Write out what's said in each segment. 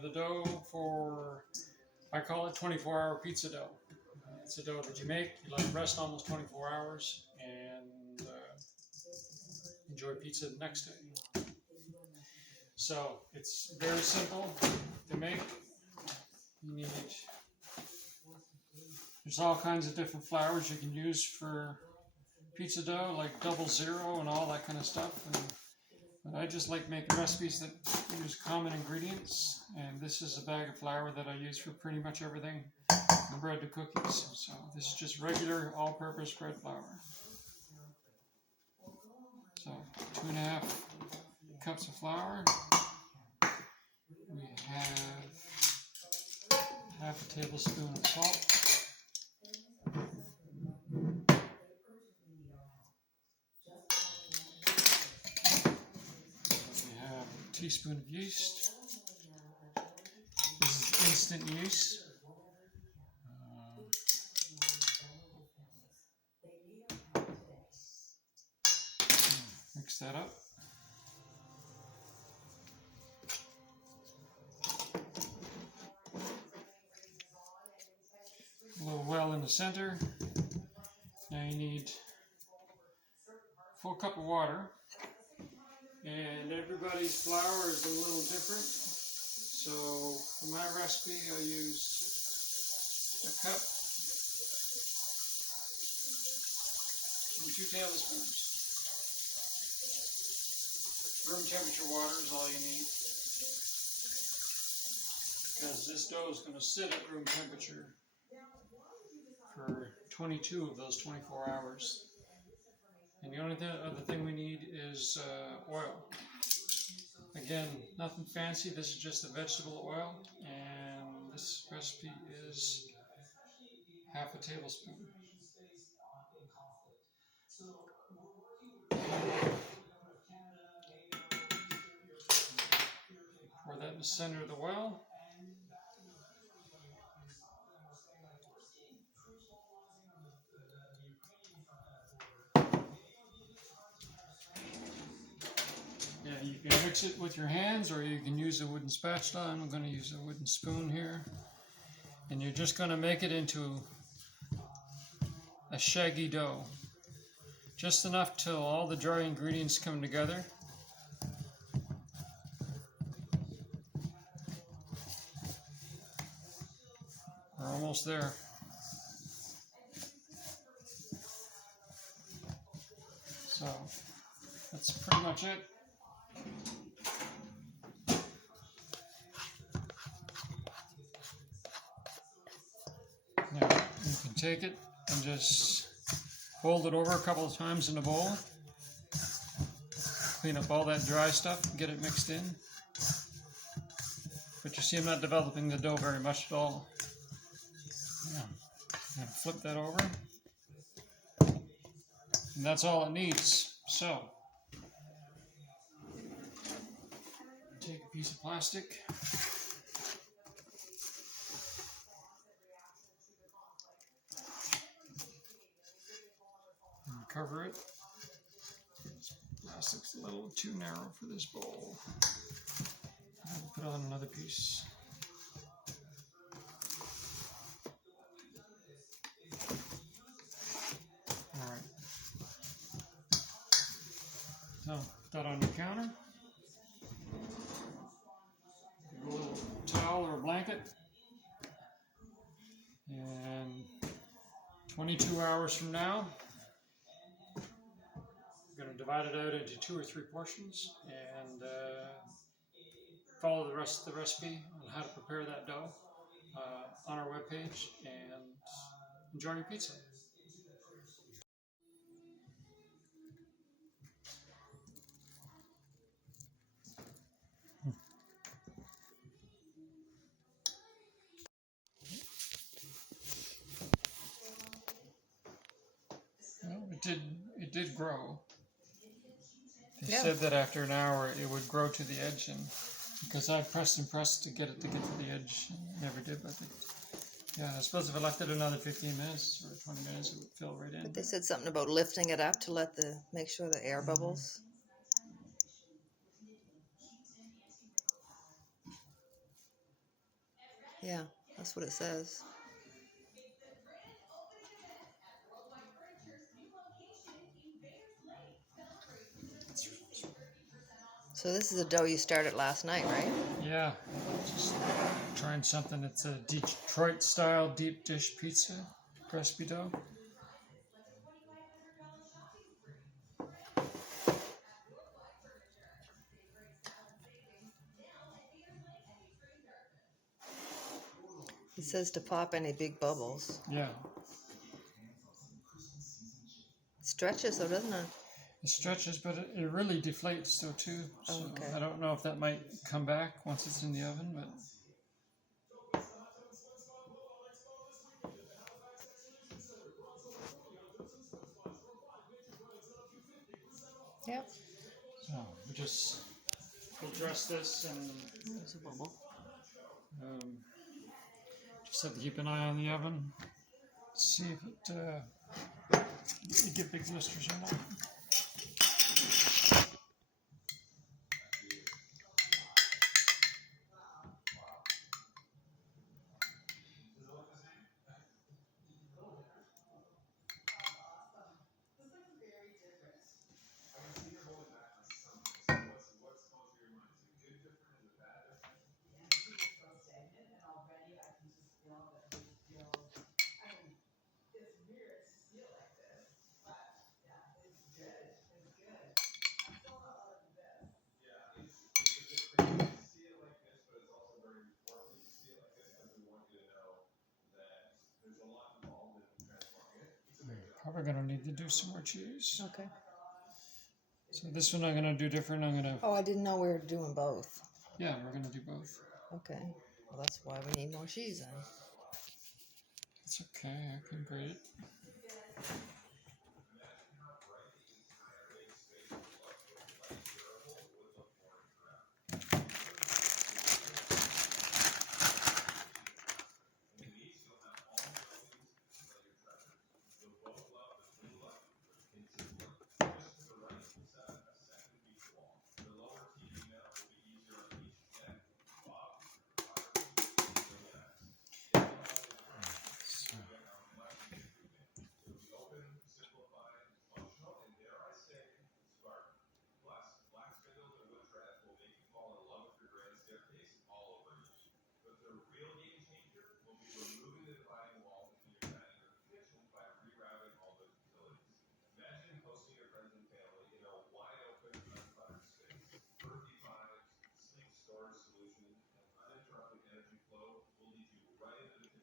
the dough for, I call it 24-hour pizza dough. It's a dough that you make, you let it rest almost 24 hours, and enjoy pizza the next day. So it's very simple to make. You need, there's all kinds of different flours you can use for pizza dough, like 00 and all that kind of stuff. But I just like making recipes that use common ingredients, and this is a bag of flour that I use for pretty much everything, from bread to cookies. So this is just regular all-purpose bread flour. So 2.5 cups of flour. We have half a tablespoon of salt. We have a teaspoon of yeast. This is instant yeast. Mix that up. A little well in the center. Now you need a full cup of water. And everybody's flour is a little different. So for my recipe, I use a cup and 2 tablespoons. Room temperature water is all you need, because this dough is going to sit at room temperature for 22 of those 24 hours. And the only other thing we need is oil. Again, nothing fancy, this is just a vegetable oil, and this recipe is half a tablespoon. Pour that in the center of the well. Yeah, you can mix it with your hands, or you can use a wooden spatula. I'm going to use a wooden spoon here. And you're just going to make it into a shaggy dough. Just enough till all the dry ingredients come together. We're almost there. So that's pretty much it. Now you can take it and just fold it over a couple of times in a bowl. Clean up all that dry stuff and get it mixed in. But you see, I'm not developing the dough very much at all. And flip that over. And that's all it needs. So, take a piece of plastic. And cover it. This plastic's a little too narrow for this bowl. I'll put on another piece. Alright. So, put that on your counter. Get a little towel or a blanket. And 22 hours from now, we're going to divide it out into 2 or 3 portions and follow the rest of the recipe on how to prepare that dough on our webpage, and enjoy your pizza. Well, it did grow. They said that after an hour it would grow to the edge, and because I pressed and pressed to get to the edge, it never did. But yeah, I suppose if I left it another 15 minutes or 20 minutes, it would fill right in. But they said something about lifting it up to make sure the air bubbles. Yeah, that's what it says. So this is a dough you started last night, right? Yeah, just trying something that's a Detroit style deep dish pizza, crispy dough. It says to pop any big bubbles. Yeah, It stretches though, doesn't it? it stretches, but it really deflates though too. So Okay. I don't know if that might come back once it's in the oven, but Yep. so we'll dress this and There's a bubble. um, just have to keep an eye on the oven, see if you get big blisters or not. Probably gonna need to do some more cheese. Okay. So this one I'm gonna do different. I'm gonna Oh, I didn't know we were doing both. yeah, we're gonna do both. Okay. Well, that's why we need more cheese then. It's okay. I can grate it.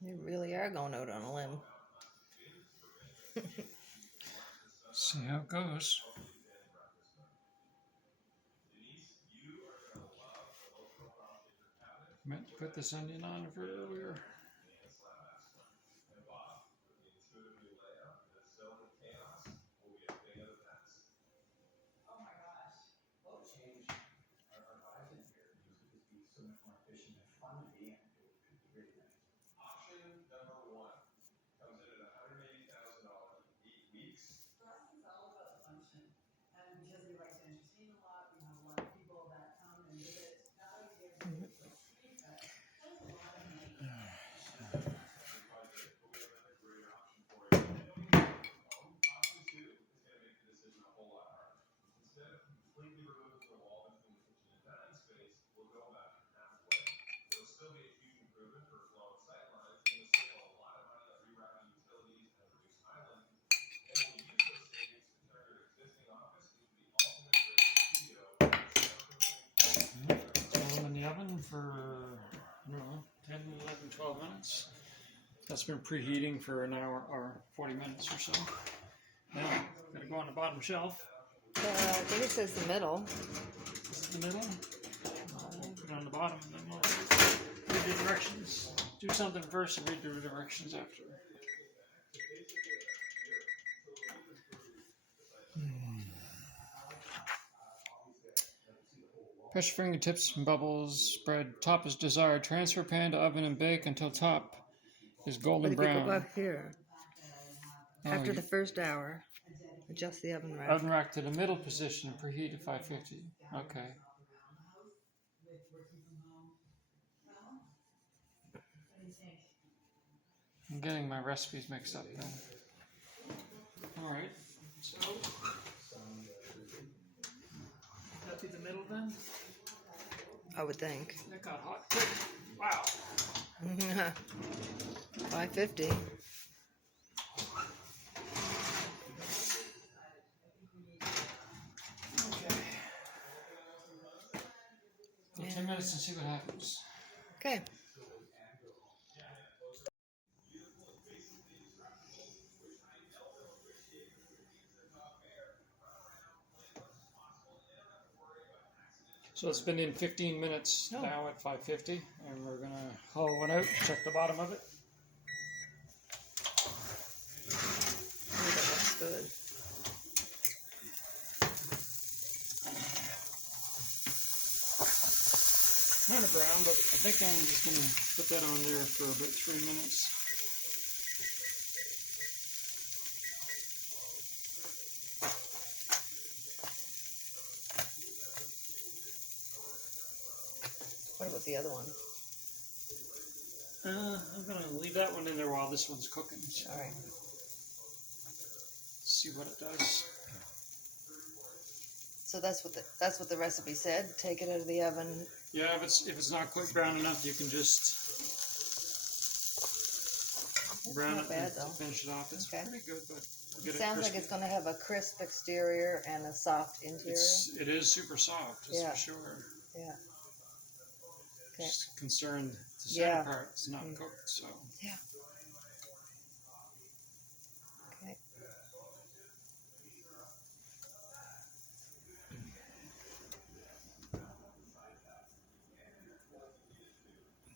You really are going out on a limb. See how it goes. Meant to put this onion on for earlier. Throw them in the oven for, I don't know, 10, 11, 12 minutes. That's been preheating for an hour or 40 minutes or so. Now, gotta go on the bottom shelf. I think it says the middle. This is the middle. We'll put it on the bottom and then we'll read the directions. Do something first and read the directions after. Press your fingertips and bubbles. Spread top as desired. Transfer pan to oven and bake until top is golden But if you brown. go back here, Oh, after the first hour, adjust the oven rack. Oven rack to the middle position. Preheat to 550. Okay. I'm getting my recipes mixed up then. Alright, so that be the middle then? I would think. That got hot quick. Wow. 550. Okay. So 10 minutes and see what happens. Okay. So it's been in 15 minutes now at 550, and we're gonna haul one out, check the bottom of it. Ooh, that looks good. Kind of brown, but I think I'm just gonna put that on there for about 3 minutes. What about the other one? I'm gonna leave that one in there while this one's cooking. So All right. see what it does. So that's what the recipe said. Take it out of the oven. Yeah, if it's not quite brown enough, you can just brown not it bad, and though. finish it off. It's Okay. pretty good, but we'll get it Sounds like crispy. it's going to have a crisp exterior and a soft interior. It is super soft, that's Yeah. for sure. Yeah. Okay. Just concerned the center Yeah. part is not cooked, so. Yeah. Okay.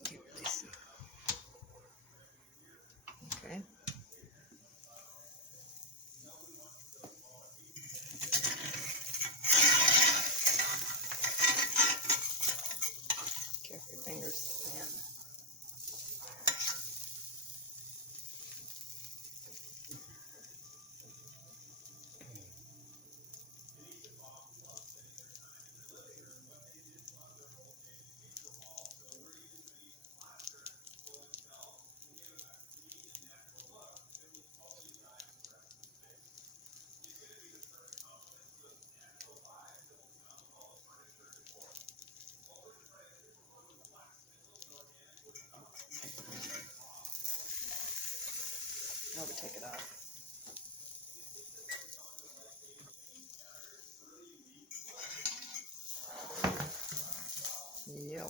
Can't really see. Okay. Careful your fingers, man. Now we take it off. Yo.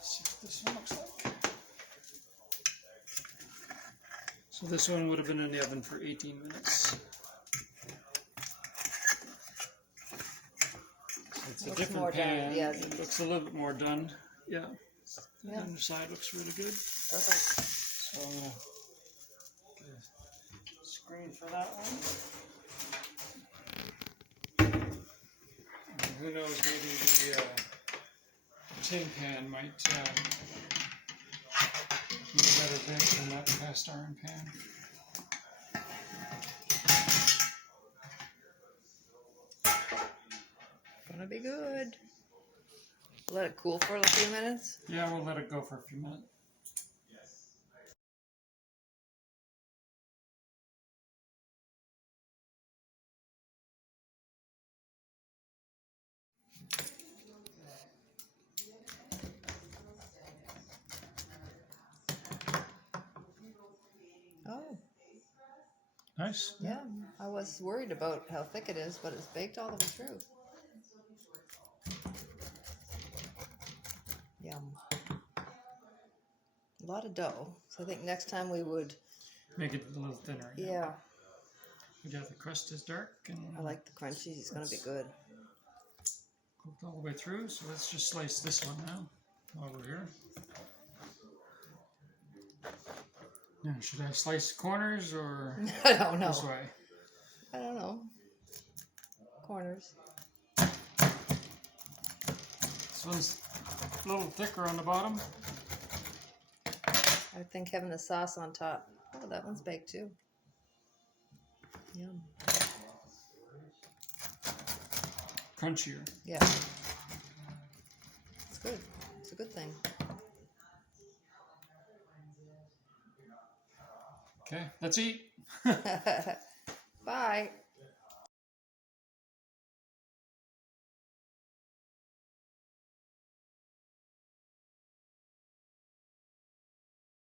See what this one looks like. So this one would have been in the oven for 18 minutes. It's a Looks different more done, pan. yeah. It looks a little bit more done. Yeah. The Yeah. underside looks really good. Perfect. So I'm gonna get a screen for that one. And who knows, maybe the tin pan might be a better bake than that cast iron pan. Gonna be good. Let it cool for a few minutes. Yeah, we'll let it go for a few minutes. Oh, Nice. yeah. I was worried about how thick it is, but it's baked all the way through. Yum. A lot of dough. So I think next time we would, Make it a little thinner. yeah. Yeah, the crust is dark and I like the crunchy. It's gonna be good. cooked all the way through. So let's just slice this one now while we're here. Now, should I slice corners or I don't know. this way? I don't know. Corners. This one's A little thicker on the bottom. I think having the sauce on top. Oh, that one's baked too. Yum. Crunchier. Yeah. It's good. It's a good thing. Okay, let's eat. Bye.